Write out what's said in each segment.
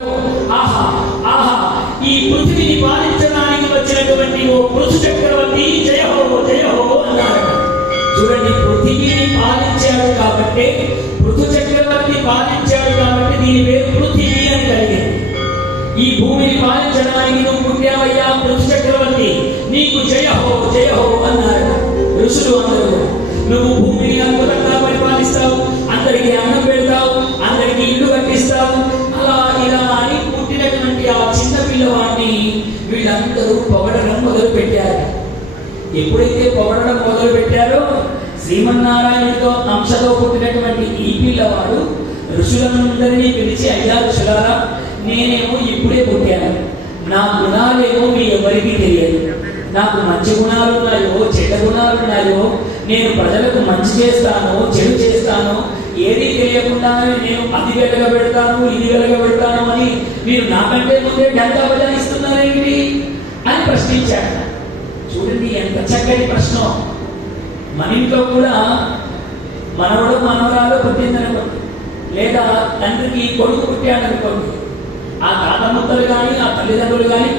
ఆహా ఆహా, ఈ పృథివిని పాలించడానికి వచ్చినటువంటి ఓ పృథు చక్రవర్తి జయ హో అన్నాడు. చూడండి, పృథివిని పాలించాడు కాబట్టి, పృథు చక్రవర్తి పాలించాడు కాబట్టి దీని పేరు పృథివీ అని కలిగింది. ఈ భూమిని పాలించడానికి నువ్వు పుట్టావయ్యా పృథు చక్రవర్తి, నీకు జయ హో అన్నారు ఋషులు అందరూ. నువ్వు భూమిని అద్భుతంగా పరిపాలిస్తావు, అందరికీ అన్నం పెడతావు, అందరికీ ఇల్లు కట్టిస్తావు, అలా ఇలా అని పుట్టినటువంటి ఆ చిన్న పిల్లవాడిని వీళ్ళందరూ పొగడడం మొదలు పెట్టారు. ఎప్పుడైతే పొగడడం మొదలు పెట్టారో, శ్రీమన్నారాయణుడితో అంశతో పుట్టినటువంటి ఈ పిల్లవాడు ఋషులందరినీ పిలిచి, అయ్యా ఋషులారా, నేనేమో ఇప్పుడే పుట్టాను, నా గుణాలేమో మీ ఎవరికీ తెలియదు, నాకు మంచి గుణాలు ఉన్నాయో చెడ్డ గుణాలు ఉన్నాయో, నేను ప్రజలకు మంచి చేస్తాను చెడు చేస్తాను, ఏది తెలియకుండానే నేను అది వెలగబెడతాను ఇది వెలగబెడతాను అని మీరు నాకంటే ముందే ఢంకా బజాయిస్తున్నారేంటి అని ప్రశ్నించాడు. చూడండి ఎంత చక్కటి ప్రశ్న. మన ఇంట్లో కూడా మనవడు మనవరాలు పుట్టిందనుకోండి, లేదా తండ్రికి కొడుకు పుట్టాడనుకోండి, ఆ తాత ముద్దలు కానీ ఆ తల్లిదండ్రులు కానీ,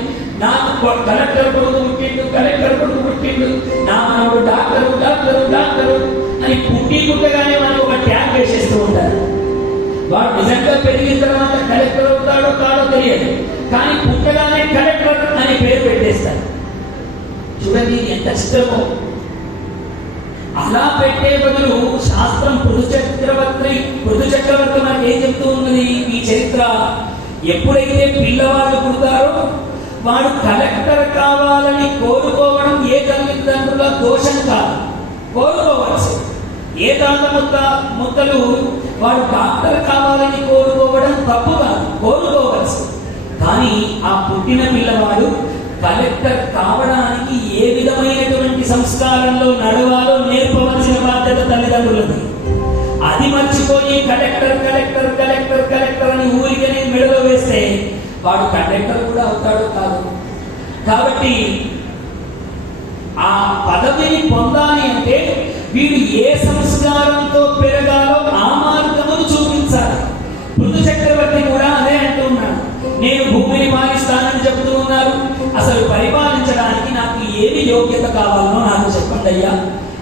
నాకు కలెక్టర్ కొడుకు పుట్టిండు, నా మనవడు డాక్టరు అని పుట్టగానే మనకు ఒక ట్యాగ్ వేసేస్తూ ఉంటారు. వాడు నిజంగా పెరిగిన తర్వాత కలెక్టర్ అవుతాడో కాడో తెలియదు, కానీ పుట్టగానే కలెక్టర్ అని పేరు పెట్టేస్తారు. చూడండి ఎంత చిత్రమో. అలా పెట్టే బదులు శాస్త్రం పృథు చక్రవర్తి మనకి ఏం చెప్తూ ఉన్నది ఈ చరిత్ర, ఎప్పుడైతే పిల్లవాడు పుడతారో వాడు కలెక్టర్ కావాలని కోరుకోవడం ఏ తల్లిదండ్రుల దోషం కాదు, కోరుకోవచ్చు. ఏ తాత ముద్దలు వాడు డాక్టర్ కావాలని కోరుకోవడం తప్పు కాదు, కోరుకోవచ్చు. కానీ ఆ పుట్టిన పిల్లవాడు కలెక్టర్ కావడానికి ఏ విధమైనటువంటి సంస్కారంలో నడవాలో నేర్పవలసిన బాధ్యత తల్లిదండ్రులది. అది మర్చిపోయి కలెక్టర్ అని ఊరికనే మెడలో వేస్తే వాడు కండక్టర్ కూడా అవుతాడు కాదు. కాబట్టి ఆ పదవిని పొందాలి అంటే వీడు ఏ సంస్కారంతో పెరగాలో ఆ మార్గమును చూపించాలి. పృథు చక్రవర్తి కూడా అదే అంటూ ఉన్నాడు, నేను భూమిని పాలిస్తానని చెబుతూ ఉన్నారు, అసలు పరిపాలించడానికి నాకు ఏమి యోగ్యత కావాలో నాకు చెప్పండి అయ్యా,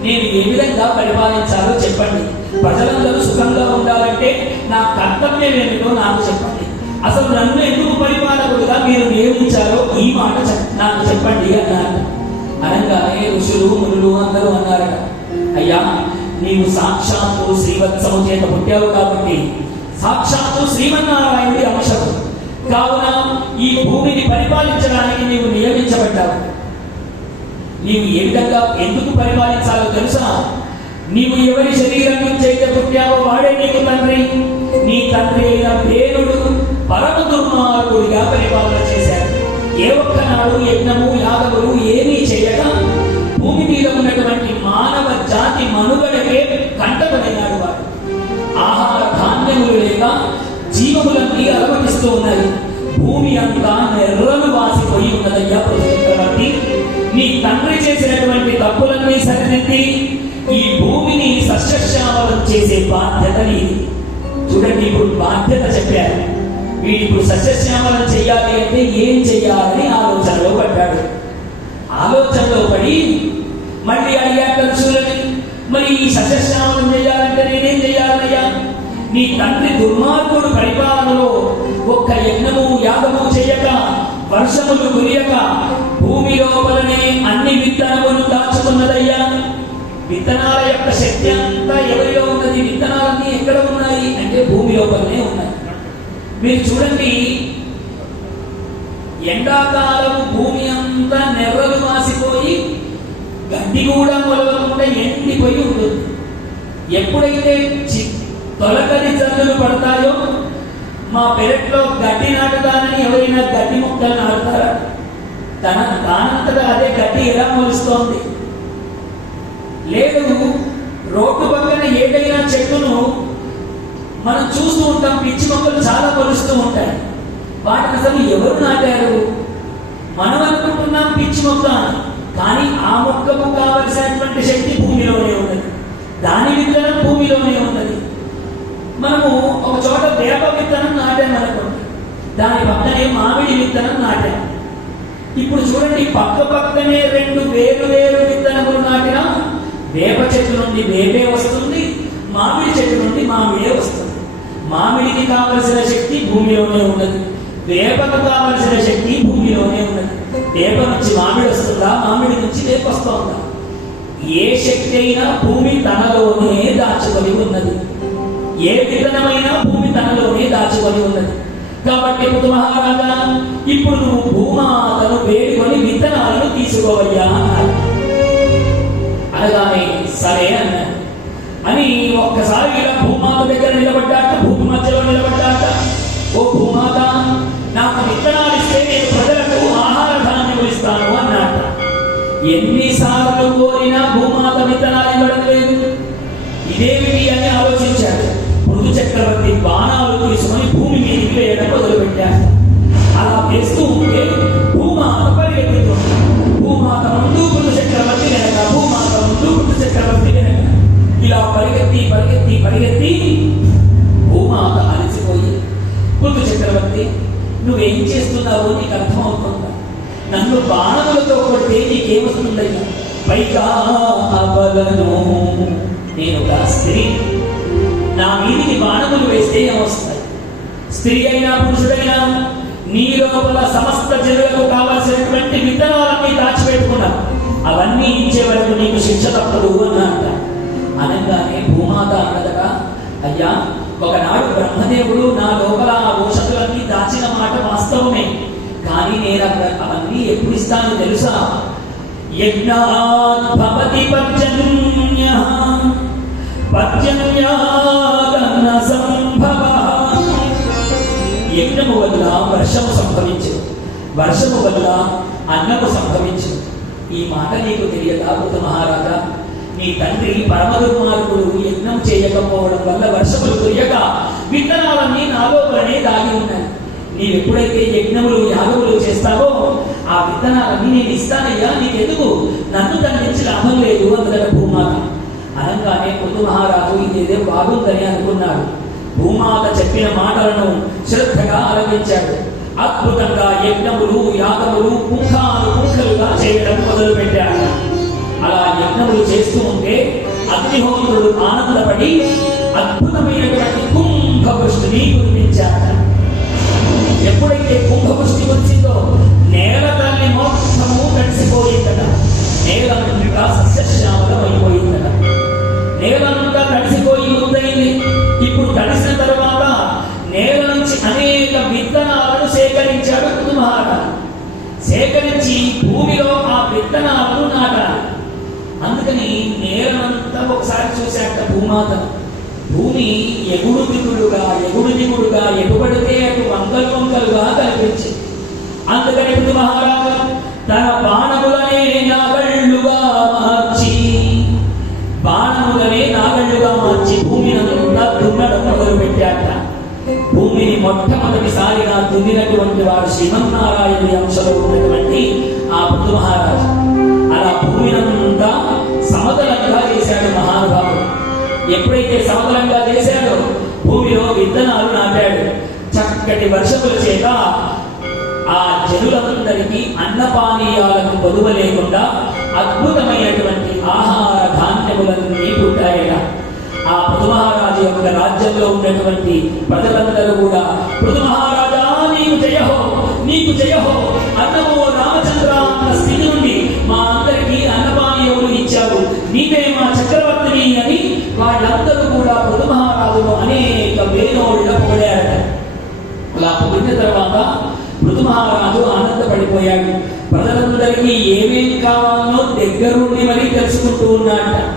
నేను ఏ విధంగా పరిపాలించాలో చెప్పండి, ప్రజలందరూ సుఖంగా ఉండాలంటే నా కర్తవ్యం ఏమిటో నాకు చెప్పండి, అసలు నన్ను ఎందుకు పరిపాలకుడుగా మీరు నియమించారో ఈ మాట నాకు చెప్పండి అన్నారు. అనగానే ఋషులు మునులు అందరూ అన్నారట, అయ్యా నీవు సాక్షాత్తు శ్రీవత్సము చేత పుట్టావు కాబట్టి సాక్షాత్తు శ్రీమన్నారాయణుడి అంశము కావున ఈ భూమిని పరిపాలించడానికి నీవు నియమించబడ్డావు. నీవు ఏ విధంగా ఎందుకు పరిపాలించాలో తెలుసా? నీవు ఎవరి శరీరం నుంచి అయితే పుట్టావో వాడే నీకు తండ్రి. నీ తండ్రి అయిన పేరుడు పరమ దుర్మార్గుడిగా పరిపాలన చేశారు. ఏ ఒక్కనాడు యజ్ఞము యాగములు ఏమీ చేయక భూమి మీద ఉన్నటువంటి మానవ జాతి మనుగడకే కంటపడినాడు. వాడు ఆహార ధాన్యములు లేక జీవములన్నీ అలమటిస్తూ ఉన్నాయి. భూమి అంతా నెర్రను వాసిపోయి ఉన్నదయ్యా పృథు చక్రవర్తి. నీ తండ్రి చేసినటువంటి తప్పులన్నీ సరిదిద్ది ఈ భూమిని సస్యశ్యామలం చేసే బాధ్యత నీది. చూడండి, ఇప్పుడు బాధ్యత చెప్పారు. వీడిప్పుడు సస్యశ్యామలం చెయ్యాలి అంటే ఏం చెయ్యాలని ఆలోచనలో పడ్డాడు. ఆలోచనలో పడి మళ్ళీ అడిగాడు ఋషులని, మరి ఈ సస్యశ్యామలం చేయాలంటే నేనేం చెయ్యాలయ్యా? నీ తండ్రి దుర్మార్గుడు పరిపాలనలో ఒక్క యజ్ఞము యాగము చెయ్యక, వర్షములు కురియక భూమి లోపలనే అన్ని విత్తనములు దాచుకున్నదయ్యా. విత్తనాల యొక్క శక్తి అంతా ఎవరిలో ఉన్నది? విత్తనాలన్నీ ఎక్కడ ఉన్నాయి అంటే భూమి లోపలనే ఉన్నాయి. మీరు చూడండి, ఎండాకాలం భూమి అంతా నెర్రలు మాసిపోయి గడ్డి కూడా మొలవకుండా ఎండిపోయి ఉంటుంది. ఎప్పుడైతే తొలకరి జల్లులు పడతాయో, మా పెరట్లో గడ్డి నాటుతానని ఎవరైనా గడ్డి మొక్కలు నాటుతారా? దానంతగా అదే గడ్డి ఎలా మొలుస్తోంది? లేదు. రోడ్డు పక్కన ఏదైనా చెట్టును మనం చూస్తూ ఉంటాం, పిచ్చి మొక్కలు చాలా మొలుస్తూ ఉంటాయి. వాటిని అసలు ఎవరు నాటారు? మనం అనుకుంటున్నాం పిచ్చి మొక్క, కానీ ఆ మొక్కకు కావలసినటువంటి శక్తి భూమిలోనే ఉన్నది, దాని విత్తనం భూమిలోనే ఉన్నది. మనము ఒక చోట వేప విత్తనం నాటామనుకోండి, దాని పక్కనే మామిడి విత్తనం నాటాను. ఇప్పుడు చూడండి, పక్క పక్కనే రెండు వేరు వేరు విత్తనములు నాటినా వేప చెట్టు నుండి వేపే వస్తుంది, మామిడి చెట్టు నుండి మామిడే వస్తుంది. మామిడికి కావలసిన శక్తి భూమిలోనే ఉన్నది, వేపకు కావలసిన శక్తి భూమిలోనే ఉన్నది. వేప నుంచి మామిడి వస్తుందా, మామిడి నుంచి వేప వస్తుందా? ఏ శక్తి అయినా భూమి తనలోనే దాచుకొని ఉన్నది, ఏ విత్తనమైనా భూమి తనలోనే దాచుకొని ఉన్నది. కాబట్టి పుత్ర మహారాజా, ఇప్పుడు నువ్వు భూమాతను వేడుకొని విత్తనాలను తీసుకోవయ్యా అన్నారు. అనగానే సరే అన్నాడు. అని ఒక్కసారి ఇలా భూమాత దగ్గర నిలబడ్డాక, భూమి మధ్యలో నిలబడ్డాక, ఓ భూమాత, నాకు విత్తనాలు ఇస్తే నేను ప్రజలకు ఆహార ధాన్యములు ఇస్తాను అన్నాడు. ఎన్నిసార్లు కోరినా భూమాత విత్తనాలు ఇవ్వడం లేదు. ఇదేమిటి అని ఆలోచించాడు. పృథు చక్రవర్తి బాణాలు తీసుకొని భూమి మీదకి వేయడం మొదలుపెట్టాడు. అలా వేస్తూ ఉంటే భూమాత పరిగెత్తుతుంది. భూమాత ముందు, పృథు చక్రవర్తి వెనక, భూమాత ముందు, పృథు చక్రవర్తి వెనక. ఇలా పరిగెత్తి పరిగెత్తి పరిగెత్తి భూమాత అలసిపోయి, పృథు చక్రవర్తి, నువ్వేం చేస్తున్నావో నీకు అర్థమవుతుందా? నన్ను బాణములతో కొడితే నీకేమొస్తుందయ్యా? పైగా అవలను, నేను ఒక స్త్రీ, నా మీదికి బాణములు వేస్తే ఏమొస్తాయి? స్త్రీ అయినా పురుషుడైనా నీ లోపల సమస్త జనులకు కావలసినటువంటి విత్తనాలన్నీ దాచిపెట్టుకున్నావు, అవన్నీ ఇచ్చే వరకు నీకు శిక్ష తప్పదు అన్నట్ట. అనగానే భూమాత అన్నదగా, అయ్యా, ఒకనాడు బ్రహ్మదేవుడు నా లోపల ఆ ఔషధులన్నీ దాచిన మాట వాస్తవమే, కానీ నేను అవన్నీ ఎప్పుడు ఇస్తానో తెలుసా? యజ్ఞాత్ భవతి పర్జన్యః పర్జన్యాదన్న సంభవః. యజ్ఞము వల్ల వర్షము సంభవించదు, వర్షము వల్ల అన్నము సంభవించదు. ఈ మాట నీకు తెలియదా పుత్ర మహారాజా? నీ తండ్రి పరమ దుర్మార్గుడు యజ్ఞం చేయకపోవడం వల్ల వర్షములు కురియక విత్తనాలన్నీ నా లోపలనే దాగి ఉన్నాయి. నీవెప్పుడైతే యజ్ఞములు యాగములు చేస్తావో ఆ విత్తనాలన్నీ నేను ఇస్తానయ్యా, నీకెందుకు? నన్ను దండించి లాభం లేదు అందులో భూమాత. అనగానే పృథు మహారాజు ఇదేదో బాగుందని అనుకున్నాడు. భూమాత చెప్పిన మాటలను శ్రద్ధగా ఆలకించాడు. అద్భుతంగా యజ్ఞములు యాగములు పుంఖలుగా చేయడం మొదలు పెట్టాడు. అలా యజ్ఞములు చేస్తూ ఉంటే అగ్నిహోత్రుడు ఆనందపడి అద్భుతమైనటువంటి కుంభవృష్టిని కురిపించాడు. ఎప్పుడైతే కుంభవృష్టి వచ్చిందో నేల తల్లి మొత్తము తడిసిపోయిందట. నేలంతా సస్యశ్యామలం అయిపోయిందట. నేలంతా తడిసిపోయి ముద్దయింది. ఇప్పుడు తడిసిన తర్వాత నేల నుంచి అనేక విత్తనాలను సేకరించాడు పృథు మహారాజు. సేకరించి భూమిలో ఆ విత్తనాలను నాటాలి. అందుకని నేలంతా ఒకసారి చూశాక భూమాత, భూమి ఎగుడు దిగుడుగా ఎటుపడితే అటు వంకలు వంకలుగా కనిపించింది. అందుకని పృథు మహారాజు తన బాణములనే నాగళ్ళుగా మార్చి భూమిని దున్నడం మొదలు పెట్టాట. భూమిని మొట్టమొదటిసారిగా దున్నినటువంటి వాడు శ్రీమన్నారాయణుడి అంశలో ఉన్నటువంటి ఆ పృథు మహారాజు. అలా భూమినంతా సమతలంగా చేశాడు మహానుభావుడు. ఎప్పుడైతే సమతలంగా చేశాడో భూమిలో విత్తనాలు నాటాడు. చక్కటి వర్షముల చేత ఆ జనులందరికీ అన్నపానీయాలకు కొదువ లేకుండా అద్భుతమైనటువంటి ఆహార ధాన్యములన్నీ పుట్టాయట. ఆ పృథు మహారాజు యొక్క రాజ్యంలో ఉన్నటువంటి ప్రజలందరూ కూడా పృథు మహారాజా నీకు జయహో, నీకు జయహో, అన్నమో రామచంద్ర అన్న స్థితి నుండి మా అందరికీ అన్నపానీయములు ఇచ్చావు, నీవే మా చక్రవర్తిని అని వాళ్ళందరూ కూడా పృథు మహారాజును అనేక వేణోళ్ళ పొగిడారట. అలా పొగిడిన తర్వాత పృథు మహారాజు ఆనందపడిపోయాడు. ప్రజలందరికీ ఏమేం కావాలో దగ్గరుండి మరీ తెలుసుకుంటూ ఉన్నాడు.